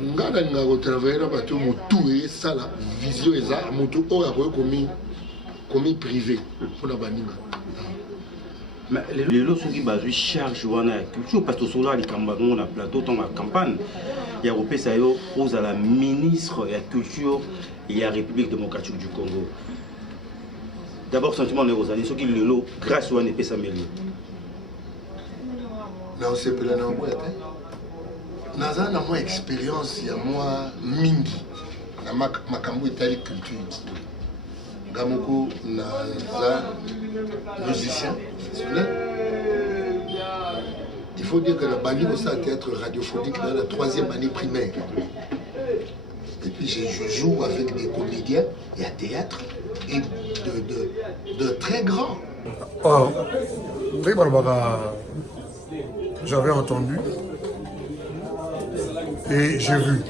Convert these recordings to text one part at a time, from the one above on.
Ngana nga travailler na bato mutu et ça la vision eza mutu o ya commis privé pour la baninga. Mais les lots qui basent charge ou la culture parce que sur là les campagnes na plateau dans la campagne il y a européen ça yo pose à la ministre de la culture et la République démocratique du Congo. D'abord sentiment les rosani ceux qui le lot grâce ou un épée s'améliorer. Non c'est pas la boîte. Naza na moi expérience ya moi mingi na makambo etali culture. Gamoko naza musicien. Il faut dire que la banni au théâtre radiophonique dans la 3e année primaire. Et puis je joue avec des comédiens et à théâtre et de très grands. Oh, j'avais entendu et j'ai vu.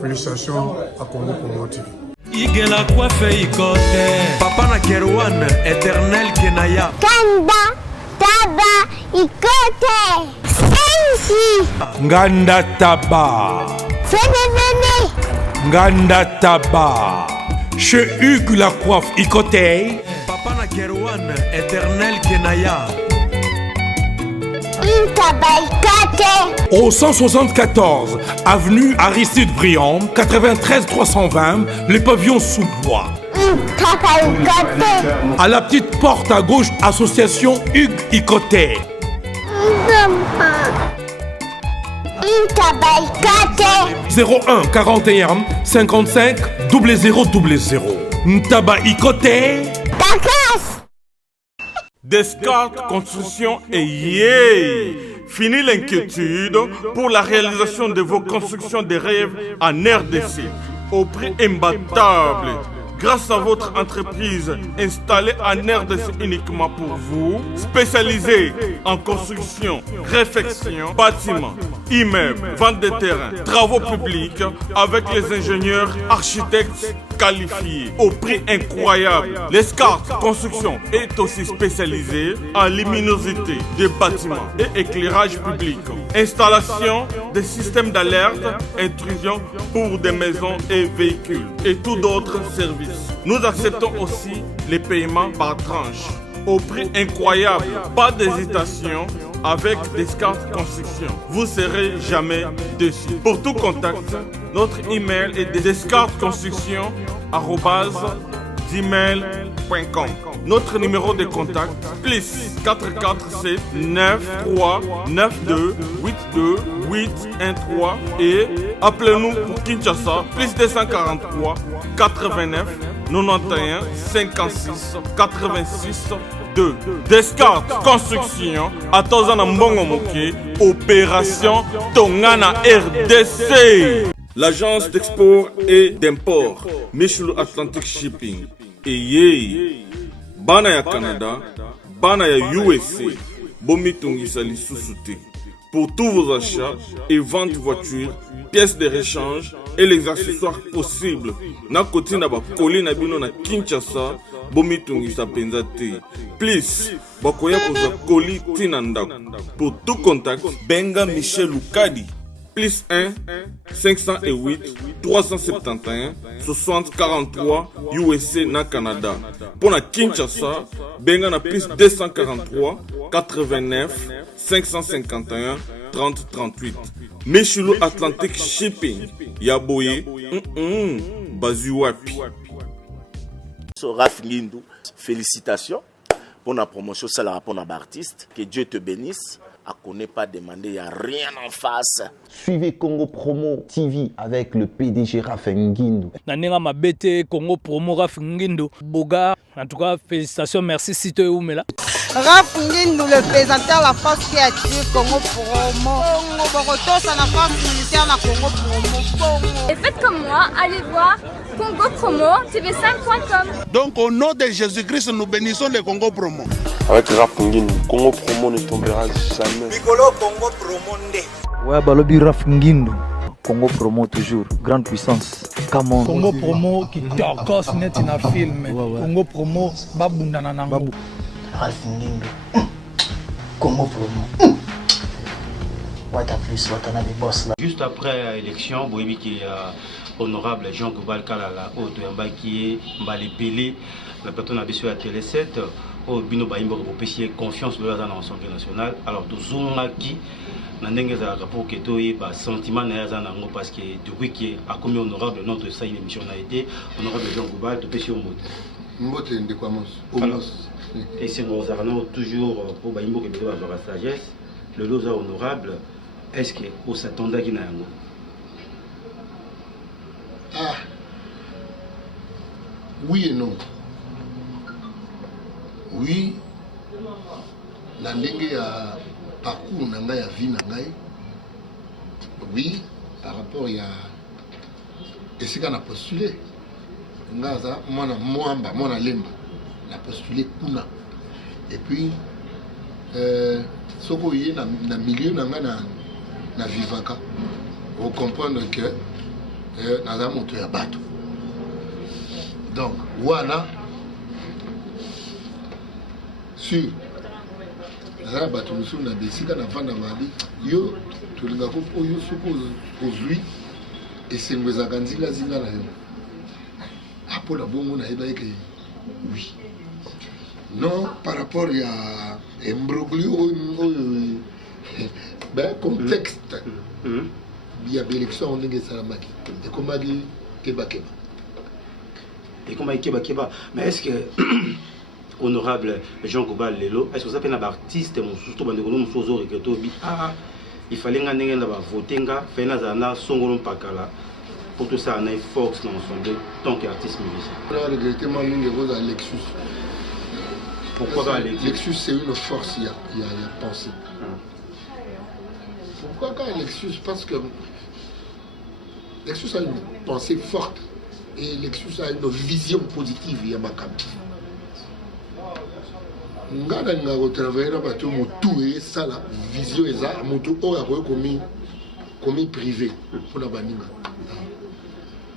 Félicitations à Congo Promo TV. Igela coiffe ikote Papa na Kerwan éternel Kenaya Kanda Taba ikote Sensi Nganda Taba Fene Nganda Taba Chez Hugues la coiffe ikote Papa na Kerwan éternel Kenaya Au 174 avenue Aristide Briand 93 320 le pavillon sous bois. À la petite porte à gauche association Hugues Ikoté. 01 41 55 0000 Ntaba Ikoté. Descartes Construction et yeah! Fini l'inquiétude pour la réalisation de vos constructions de rêves en RDC au prix imbattable. Grâce à votre entreprise installée en RDC uniquement pour vous, spécialisée en construction, réfection, bâtiments, immeubles, vente de terrains, travaux publics avec les ingénieurs architectes qualifiés au prix incroyable. L'escarpe Construction est aussi spécialisée en luminosité des bâtiments et éclairage public. Installation des systèmes d'alerte, intrusion pour des maisons et véhicules et tout d'autres services. Nous acceptons aussi les paiements par tranche au prix incroyable. Pas d'hésitation avec Descartes Construction. Vous serez jamais déçus. Pour tout contact, notre email est descartesconstruction@gmail.com. Notre numéro de contact plus 447 93 92 82 813 et appelez-nous pour Kinshasa plus 243 89 91 56 86 2. Descartes Construction à Tozana Mbongo Moké, opération Tongana RDC. L'agence d'export et d'import Michel Atlantic Shipping et Yei Bana ya Canada, Bana ya USA, Bomitungisa Lissusute. Pour tous vos achats et ventes de voitures, pièces de rechange et les accessoires possibles. Na koti na ba koli na bino na Kinshasa, Bomitungisa Penzate. Please, bakoya koza koli tinanda. Pour tout contact, Benga Michel Lukadi. Plus 1 508 371 60 43 USA na Canada. Pour la Kinshasa, Benga na plus 243 89 551 30 38. Michelo Atlantic Shipping. Yaboye. Bazuapi. Raph Ngindou, félicitations pour la promotion, c'est la pour l'artiste. Que Dieu te bénisse. À connaît pas demander, il n'y a rien en face. Suivez Congo Promo TV avec le PDG Raph Ngindou. Nanenga mabete Congo Promo Raph Ngindou. Boga, en tout cas, félicitations, merci si tu es où, mais là. Raph Ngindou, le présentateur de la force créative Congo Promo. Congo Boroto, c'est la force militaire de Congo Promo. Et faites comme moi, allez voir Congo Promo, tv5.com. Donc au nom de Jésus-Christ, nous bénissons le Congo Promo. Avec Raph Ngindou, Congo Promo ne tombera jamais. Piccolo Congo Promo nde. Ouais, Balobi Raph Ngindou. Congo Promo toujours, grande puissance. Come on. Congo Promo qui torcos net in a film. Congo Promo babunda nanango. Raph Ngindou. Congo Promo. Wata plus, wata na des boss là. Juste après l'élection, Boébi qui est honorable Jean Goubal Kalala, Otoyamba qui est Mbalépélé, la personne a bésu à Télé 7, au Bino Baïmbo pour pécher confiance de l'Assemblée nationale. Alors, tout Zunga qui n'a pas rapport que toi et sentiment parce que depuis qu'il a commis honorable notre ça une émission a été honorable Jean Goubal de pécher au mot. Mbote de quoi et c'est toujours pour Baïmbo qui doit avoir la sagesse, le losa honorable. Est-ce que vous s'attendez à qui n'a rien? Ah, oui et non. Oui, la langue a parcours n'a ya vie n'a. Oui, par rapport à ce qu'on a postulé. Ngaza, moi na lemba, a postulé kuna. Et puis, ce qu'on y est dans milieu na vivaka, vous comprenez que nous avons monté à bateau. Donc, voilà, sur nous avons bateau, nous avons décidé de faire des yo, tout le monde yo suppose aujourd'hui, et c'est nous avons dit la zinga là. Après la bonne, on a dit que oui. Non, par rapport à imbroglio, ben contexte. Il y a des élections en Négué Salamaki. Et comme a dit Keba Keba. Et comme a dit Keba Keba. Mais est-ce que, honorable Jean Goubal Lelo, est-ce que vous avez un artiste, il fallait voter, faire Songolon Pakala, pour tout ça, on a une force dans l'ensemble, tant qu'artiste musicien. On a regretté à Lexus. Pourquoi Lexus? Lexus, c'est une force, il y a pensée. Pourquoi quand Lexus? Parce que Lexus a une pensée forte et Lexus a une vision positive. Il y a ma cam. Nga travailler na bato motu et ça la vision est ça motu o a commis privé pour la baninga.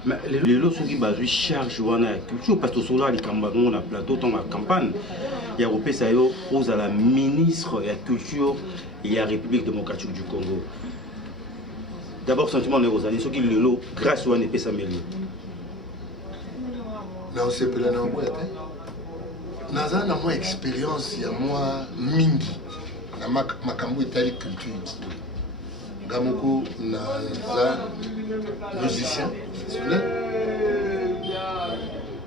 Mais les lots qui basent charge ou la culture parce que sur là les campagnes on a plateau dans la campagne il y a repé ça yo aux à la ministre de la culture et la République démocratique du Congo. D'abord sentiment aux années ceux qui le lot grâce à une s'améliorer. Non c'est pas la boîte. Naza na moi expérience ya moi mingi na makambo etali culture. Gamoko naza musicien.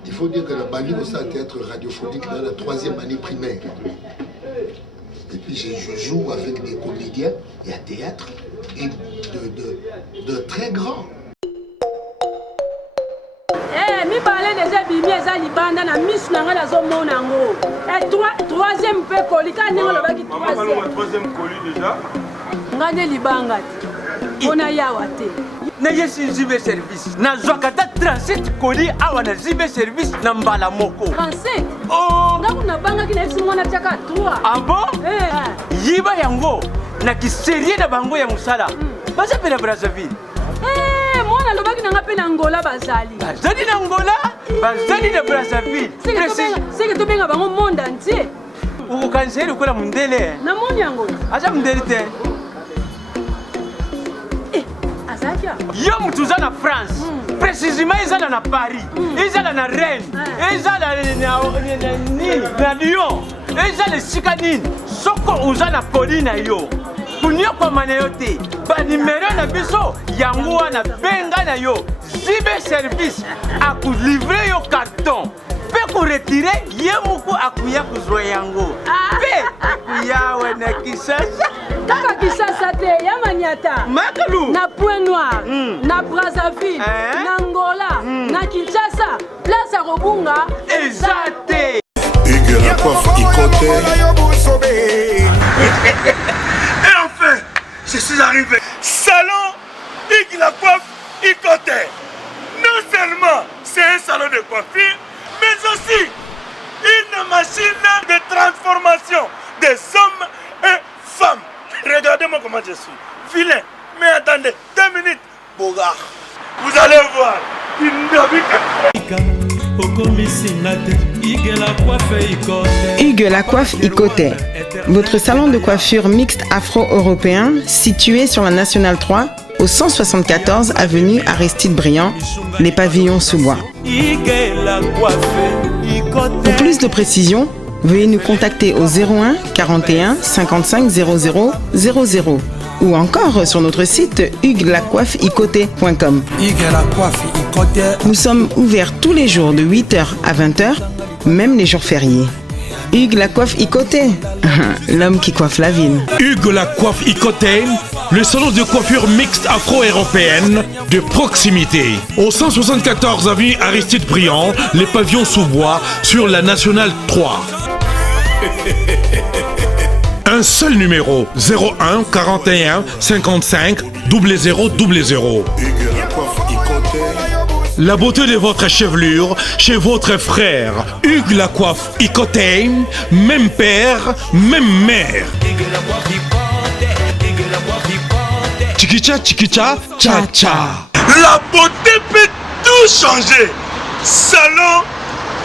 Il faut dire que la banni au théâtre radiophonique dans la 3e année primaire. Et puis je joue avec des comédiens et à théâtre et de très grands. Mi parlait déjà Bibi eza libanda na misu na nga na zo mona ngo. Et 3e pe koli ka ningo lo baki 3e koli déjà. Ngane libanga ti. Ona yawa te. Na yesi zibe service. Na zwakata 37 koli awa na zibe service na mbala moko. 37. Oh, ngaku na banga ki na esi mona chaka 3. Ah bon? Yiba yango na kiserie na bango ya musala. Basa pe na Brazzaville. Moi, je suis en Angola. Bazali na Angola, bazali na Brazzaville. C'est que tu es au monde entier. Vous connaissez le Kola Mundele? Na monde Angola. Aja Mundele te. Azakia. Yo mutuza na France. Précisément ils na Paris. Ils na Rennes. Ils na Lyon. Ils na Sikanine. Soko uza na Colina yo. Kunyo kwa maneyote ba numéro na biso yango wana benga na yo zibe service aku livrer yo carton pe ko retirer yemuko akuya kuzwa yango pe akuya wana Kisasa kaka Kisasa te ya Maniata Makalu na Point Noir na Brazzaville na Angola na Kinshasa place à Robunga ezate Hugues la coiffe Et enfin, je suis arrivé. Salon Hugues la coiffe Ikote. Non seulement c'est un salon de coiffure, mais aussi une machine de transformation des hommes et femmes. Regardez-moi comment je suis. Vilain. Mais attendez, 2 minutes. Bogart. Vous allez voir. Une Hugues la coiffe Ikote, votre salon de coiffure mixte afro-européen situé sur la Nationale 3 au 174 avenue Aristide Briand, les pavillons sous bois. Pour plus de précisions, veuillez nous contacter au 01 41 55 00 00 ou encore sur notre site huguelacoiffeikote.com. Nous sommes ouverts tous les jours de 8h à 20h, même les jours fériés. Hugues la coiffe Ikote, l'homme qui coiffe la ville. Hugues la coiffe Ikote, le salon de coiffure mixte afro-européenne de proximité. Au 174 avenue Aristide Briand, les pavillons sous bois sur la Nationale 3. Un seul numéro, 01 41 55 00 00. La beauté de votre chevelure chez votre frère. Hugues la coiffe Ikote, même père, même mère. Chikicha, chikicha, cha cha. La beauté peut tout changer. Salon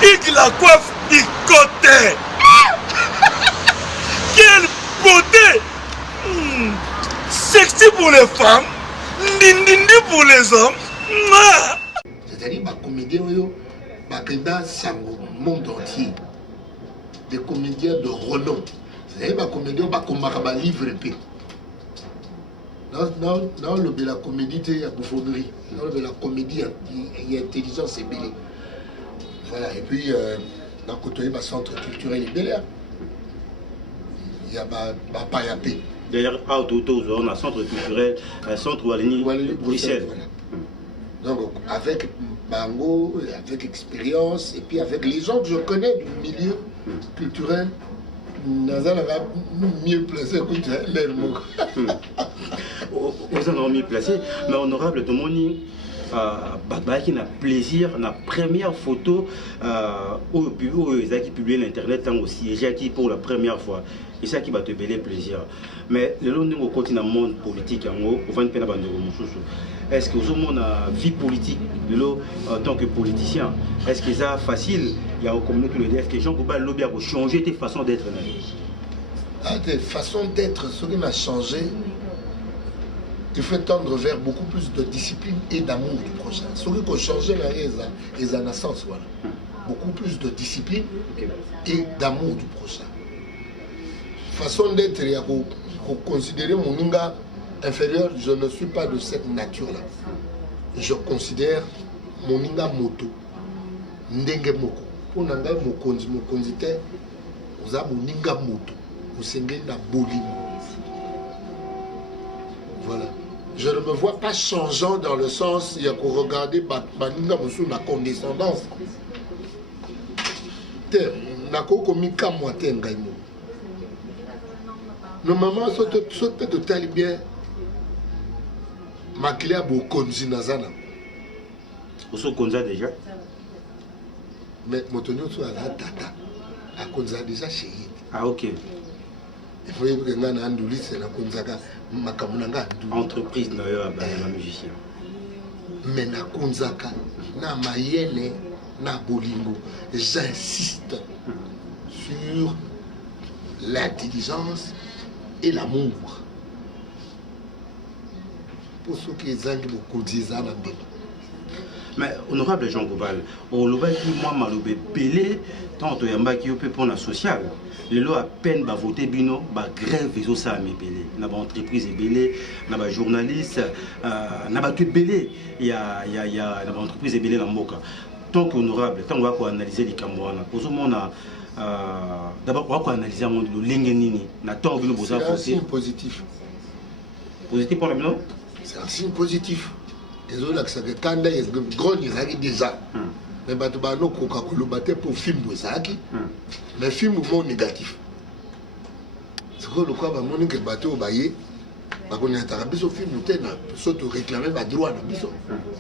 Hugues la coiffe Ikote. Quelle beauté! Sexy pour les femmes, ndindindi pour les hommes. C'est-à-dire que les comédiens dans le monde entier, des comédiens de renom. C'est-à-dire que les comédiens qui livre dans la comédie, il y a bouffonnerie. Dans la comédie, il y a intelligence et belle. Voilà, et puis, dans le côté du centre culturel et bel. Il y a Payapé. D'ailleurs, on a un centre culturel, un centre Wallonie, Bruxelles. Donc, avec Bango, avec expérience, et puis avec les gens que je connais du milieu culturel, Nazan va mieux placé que l'air. Vous en mieux placé, mais honorable Tomoni. Qui a plaisir, la première photo au qui publié l'internet aussi, qui pour la première fois. Et ça qui va te bêler plaisir. Mais le long de mon continent monde politique, est-ce que vous avez une vie politique en tant que politicien? Est-ce que c'est facile? Il y a une communauté de DF que les gens peuvent lobby pour changer tes façons d'être. Tes façons d'être, ce qui m'a changé. Il faut tendre vers beaucoup plus de discipline et d'amour du prochain. Ce qui a changé les naissance, voilà. Beaucoup plus de discipline et d'amour du prochain. Façon d'être, pour considérer mon ninga inférieur, je ne suis pas de cette nature-là. Je considère mon ninga moto, ndenge moko. Pour nanga mokonzi te, vous avez mon ninga moto, vous sengez na bolimo. Voilà. Je ne me vois pas changeant dans le sens, il y a qu'à regarder Baninga Moussou la condescendance. Normalement, ce peut te tailler bien. Ma clé a beaucoup de nazana. Vous êtes Konza déjà? Mais mon tonneau soit là, tata. A Konza déjà chez lui. Ah, ok. Il faut que nous ayons un c'est la Konzaga. Entreprise na musicien. Mais na Konzaka, na Mayene, na Bolingo, j'insiste sur l'intelligence et l'amour. Pour ceux qui ont beaucoup disent à la Bible. Mais honorable Jean Goubal, au Loba qui moi malobé belé, tant que yamba qui peut prendre la sociale. Les lois à peine voter bino, grève les ça à mes belé. N'a pas entreprise belé, n'a pas journaliste, n'a pas tout belé. Il y a entreprise belé dans Moka. Tant qu'honorable, tant qu'on va analyser les Cambouana. Pour on a d'abord on va analyser le monde de l'engenini. N'a tant que nous c'est un signe positif. Positif pour la bino? C'est un signe positif. Les autres là, c'est quand ils gros ils déjà. Mais batubano Coca-Cola batté pour film bozaki. Mais film moins négatif. C'est que le quoi va monter que batté au baillé. Parce qu'on est à biso film ou t'es na surtout réclamer ma droit na biso.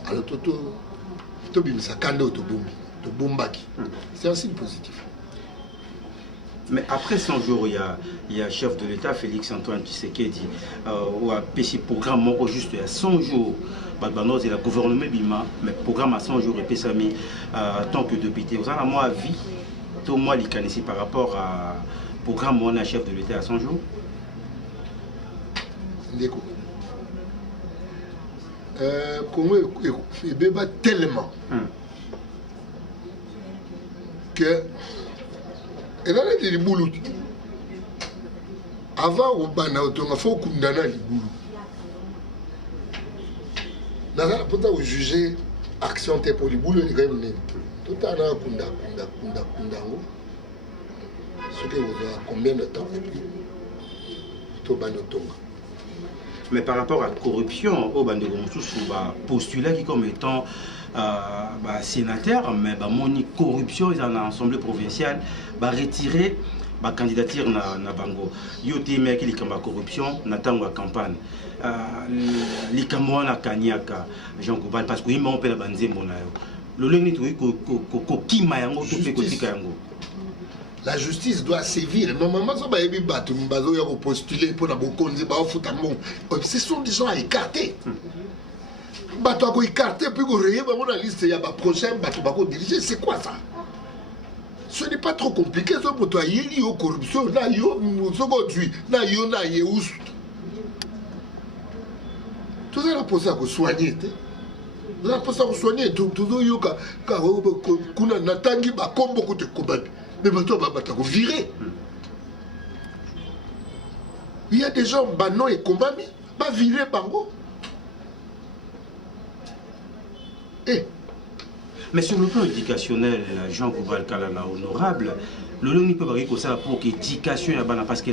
Alors to bim sa kande to bombaki. C'est un signe positif. Mais après 100 jours, il y a chef de l'État, Félix Antoine Tshisekedi, ou un PC programme juste il y a 100 jours. Badbanos et le gouvernement Bima, mais programme à 100 jours et Pessami, tant que député. Vous avez un mois à vie, tout moi, les connaissez par rapport à programme où on a chef de l'État à 100 jours. Déco. Congo est béba tellement que. Et là, il y a des boulots. Avant, on a fait des boulots. Dans la porte où juger action te pour les boulots les gars même tout à l'heure kunda ce que vous avez combien de temps tout banotonga. Mais par rapport à la corruption au bandego mosusu ba postulat qui comme étant sénateur mais mon corruption ils en assemblée provinciale ba retirer ba candidature na bango yo te mec qui likamba corruption na tango campagne likambo na kaniaka Jean Goubal parce que il m'a appelé banzembo na yo le lengi ko kima yango to pe kotika yango. La justice doit sévir. Normalement, ça va être battu. Bazo ya postuler pour la bokonzi ba futa mon. Ce sont des gens à écarter. Bato ko écarter puis ko rayer ba mon liste ya ba prochain bato ba ko diriger, c'est quoi ça? Ce n'est pas trop compliqué ça pour toi yeli yo corruption na yo aujourd'hui na yo na yeus. Tout ça là pour ça ko soigner. Là pour ça ko soigner tout yo ka kuna natangi ba kombo ko te kobabi. Mais maintenant, tu vas virer. Il y a des gens, non et combat, mais pas virer bango. Mais sur le plan éducationnel, Jean Goubal Kalala honorable, le long peut pas que ça pour l'éducation parce que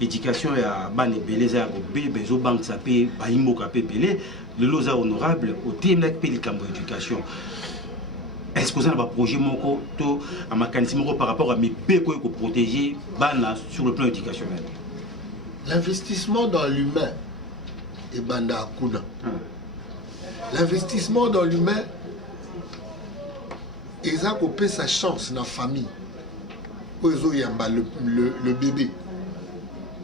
l'éducation est à ban et belé ça bébé zo banque ça paye ba imo ka belé le loza honorable au thème là paye l'éducation. Est-ce que vous avez un projet un mécanisme par rapport à mes bébés pour protéger sur le plan éducationnel? L'investissement dans l'humain est banda akuna. L'investissement dans l'humain, ils ont coupé sa chance dans la famille. Le bébé,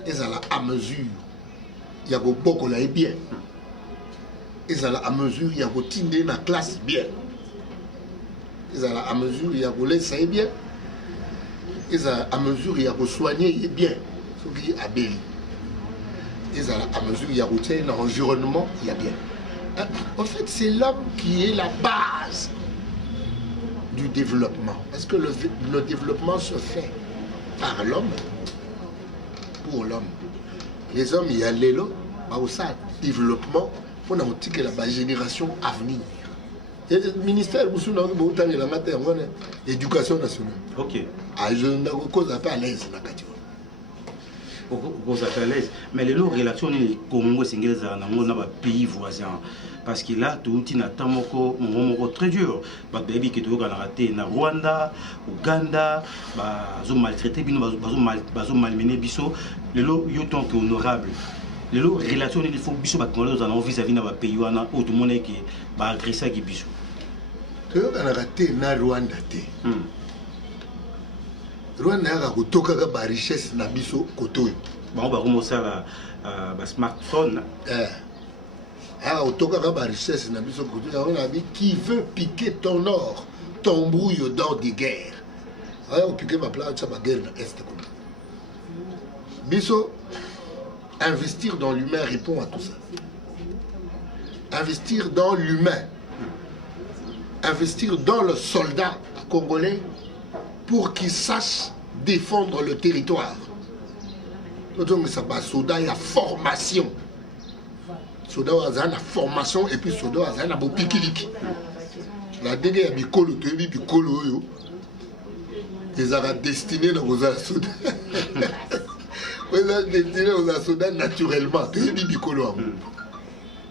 ils ont à mesure. Il y a beaucoup là bien. Ils ont à mesure, il y a beaucoup dans la classe bien. Ils ont à mesure, il y a volé ça est bien. Ils ont à mesure, il y a soigner bien. Ce qui est abéli. Ils ont à mesure, il y a un environnement, il y a bien. En fait, c'est l'homme qui est la base du développement. Parce que le développement se fait par l'homme, pour l'homme. Les hommes, il y a l'élo, ça, développement, pour la génération à venir. Et le ministère de la matière, l'éducation nationale. Ok. Je n'ai pas à l'aise. Mais les relations avec le Congo, c'est un pays voisin. Parce que là, tout est très dur. Les bébés qui sont ratés na Rwanda, Ouganda, ils ont maltraité, ils ont malmené. Les gens sont honorables. Les relations, il faut que nous vis-à-vis de pays où tout le monde est agressé. Tu as raté na Rwanda. Rwanda a la richesse na biso koto. On va remonter à smartphone. La richesse na biso koto. On a dit qui veut piquer ton or, ton brouille dans des guerres. On va piquer ma place sur la guerre dans l'Est. Biso, investir dans l'humain répond à tout ça. Investir dans l'humain. Investir dans le soldat congolais pour qu'il sache défendre le territoire. Donc, ça va soldat, il y a formation. Soldat, il y a formation et puis soldat, il y a pikiliki. La dégue, il y a bikolo, tu as vu bikolo. Ils ont destiné aux soldats. Ils ont destiné aux soldats naturellement. Tu as vu bikolo.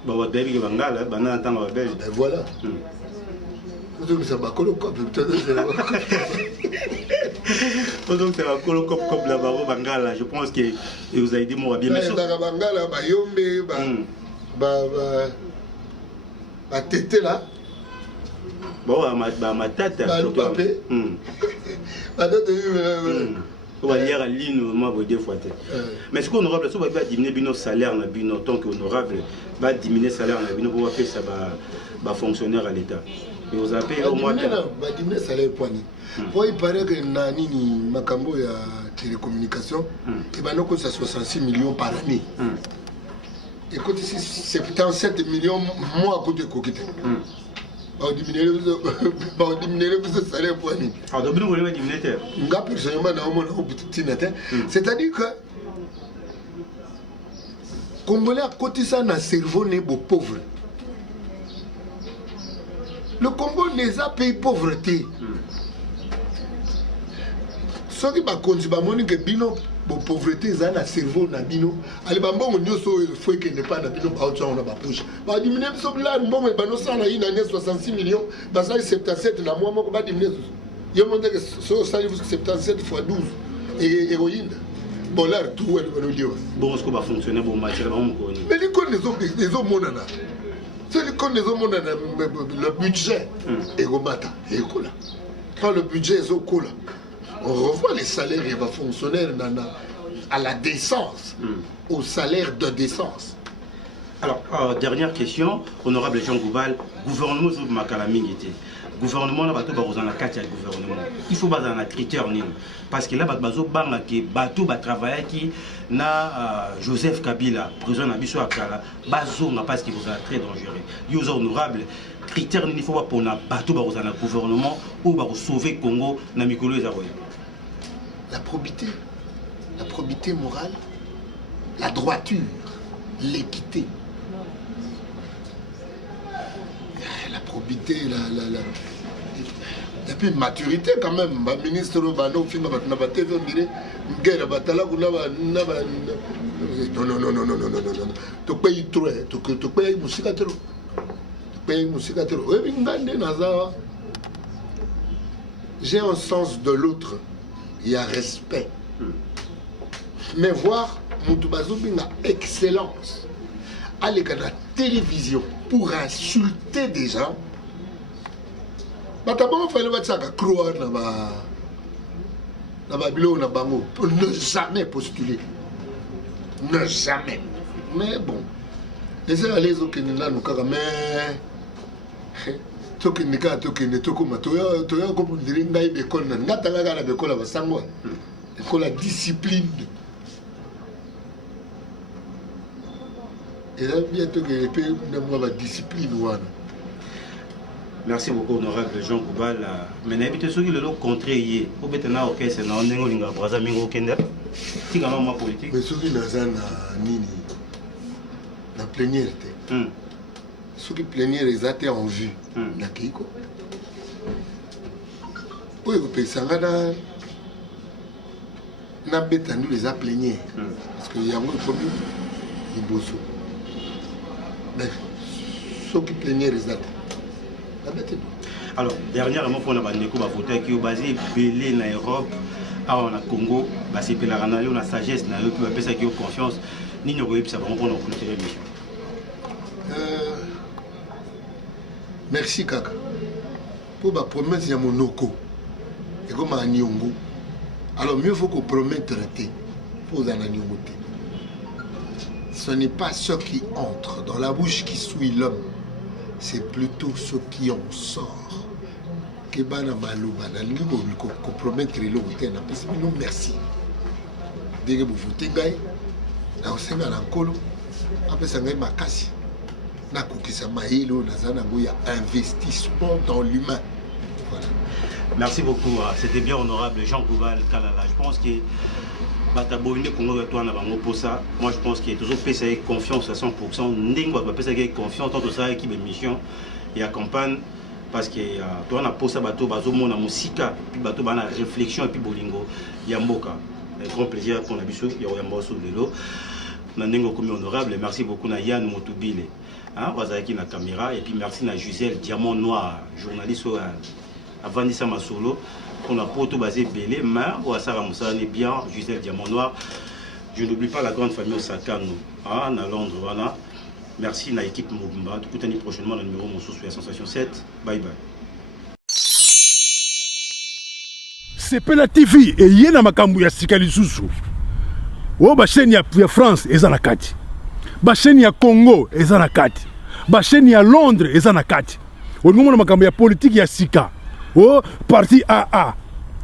Bon, tu Bangala, voilà. Donc c'est un colocop. Donc c'est un colocop comme la Baro Bangala. Je pense que vous avez dit moi bien. Mais dans Bangala, Yombe, tété là. Bon, ma tête. Le papé. Ma tête, On va dire à ligne, moi, vous deux fois. Mais ce qu'honorable, ça va diminuer nos salaires, en tant qu'honorable, va diminuer le salaire, pour faire ça, va fonctionnaire à l'État. Et vous appelez au moins. Va diminuer le salaire poignet. Il paraît que Nani, Makambo, il y a télécommunication, et ben nous, c'est 66 millions par année. Écoute, ici, c'est 77 millions, moi, à côté de Kokite. On diminuer le salaire poignet. Alors, vous voulez diminuer c'est-à-dire que Congolais à côté ça n'a cerveau n'est beau pauvre. Le Congo les a payé pauvreté. Ce qui va continuer que bino pauvreté ça n'a cerveau n'a bino. Allez bambo on nyoso faut que ne pas n'a bino ba autre on a ba push. Ba diminuer so là bon mais bano ça na une année 66 millions, ba ça 77 na moi moko ba diminuer. Yo monte que so ça 77 fois 12 et héroïne. Bon là tout est bon dire. Bon ce que va fonctionner bon match là on connaît. Mais les cons les autres monana. C'est les cons les autres monana le budget et remata et cola. Quand le budget est au cola. On revoit les salaires et va fonctionner à la décence, au salaire de décence. Alors, dernière question, honorable Jean Goubal, gouvernement de Makalaming gouvernement là, bateau va la carte gouvernement. Il faut baser un critère parce que là, bateau va travailler qui na Joseph Kabila, président de Bisso Akala, bateau n'a pas ce qui vous a très dangereux. Vous honorable. Critère il faut pas pour na bateau va un gouvernement ou va sauver Congo na mikolo ezaroya. La probité morale, la droiture, l'équité. La probité, et puis maturité quand même. Le ministre Bano film na TV on dirait guerre batala non. Tu payes trop, tu payes musique trop. Tu payes musique trop. J'ai un sens de l'autre. Il y a respect. Mais voir Moutoubazoubina excellence, aller à la télévision pour insulter des gens, il fallait croire pour ne jamais postuler. Ne jamais. Mais bon, laissez aller aux Kénina, nous mais. Toki nika toki ne toko matoya comme dirait ngai école na ngatanga la école va sangwa école la discipline et là bientôt que les pays ne moi la discipline wana. Merci beaucoup honorable Jean Goubal. Mais n'habite ceux qui le lot contré au betena OK c'est na ndenge linga braza mingo kenda tika na ma politique mais ceux qui nazana nini na plénière ceux qui plénière ils étaient en vue na kiko oui vous payez ça na beta nous les a plénière parce que y a un problème ils bossent mais ceux qui plénière ils étaient la bête. Alors dernièrement pour la bandeko va voter qui est basé belé na Europe en Congo bah c'est pour la ranayo la sagesse na yo qui va faire ça qui ont confiance ni nous ça va on clôturer l'émission. Merci Kaka. Pour la promesse, il y a mon oko. Et comme un nyongo. Alors mieux faut qu'on promette traiter. Pour un nyongo. Ce n'est pas ceux qui entrent dans la bouche qui souillent l'homme. C'est plutôt ceux qui en sortent. Que bana malouba. Qu'on promette les lots. Merci. Dès que vous votez, là on s'est mis à l'encolo. Après ça, on a cassé. Investissement dans l'humain. Voilà. Merci beaucoup. C'était bien honorable Jean Goubal Kalala. Je pense que Bataboine Congo toi pour ça. Moi je pense qu'il y a toujours fait confiance à 100%. Ndingo va faire confiance dans ça équipe de mission et à campagne parce que toi on a posé bateau bazo mona musika puis bateau bana réflexion et puis bolingo yamboka. Un grand plaisir pour la biso ya yambo sur le lot. Nandingo comme honorable. Merci beaucoup na Yann Motoubile. Wazaki na caméra et puis merci à Gisèle Diamant Noir, journaliste à Vanessa Masolo, qu'on a poto basé belé, mais Ouassara Moussa est bien, Gisèle Diamant Noir. Je n'oublie pas la grande famille Osakano, à Londres, voilà. Merci à l'équipe Mobimba. Tout l'année prochainement, le numéro Monso sur la sensation 7. Bye bye. Sepela TV eye na makambo ya sika lisusu. O ba chaîne ya France eza na kati. Ba chaîne ya Congo eza na kati. Ba chaîne ya Londres eza na kati. Olingo na makambo ya politique ya sika. O parti AA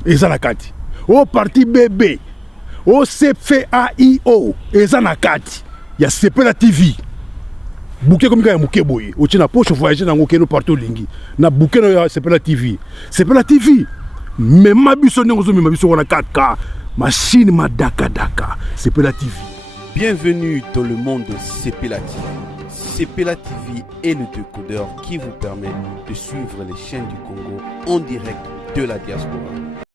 eza na kati. O parti BB. O CFAIO eza na kati. Ya Sepela TV. Bouquet comme ya muke boye. O tina poche voyager na ngokeno partout lingi. Na bouquet na Sepela TV. Sepela TV. Mais ma biso n'engozo mais ma biso wana 4K. Machine ma daka. Sepela TV. Bienvenue dans le monde de Sepela TV. Sepela TV est le décodeur qui vous permet de suivre les chaînes du Congo en direct de la diaspora.